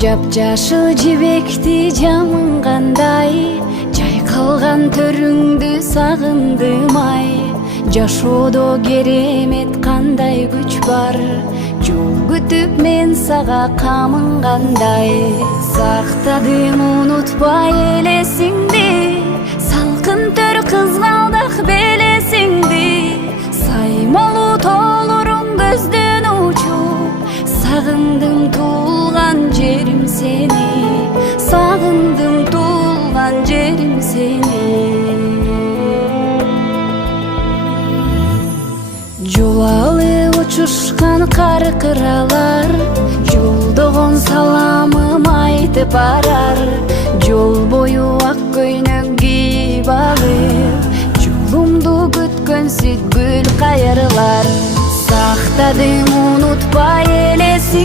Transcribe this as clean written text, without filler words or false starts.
Жапжашыл жибекти жамынгандай, жайкалган төрүңдү сагындым ай. Жашоодо керемет кандай күч бар, жол күтүп мен сага камынгандай. Сактадым унутпай элесиңди, салкын төр кызгалдак белесиңди. Саймолу тоолоруң көздөн учуп, сагындым туулган жерим сени, сагындым туулган жерим сени. Жол алып учушкан каркыралар, жолдогон саламым айтып барар. Жол бою ак көйнөк кийип алып, жолумду күткөн сүт гүл кайырлар. Сактадым унутпай элесиң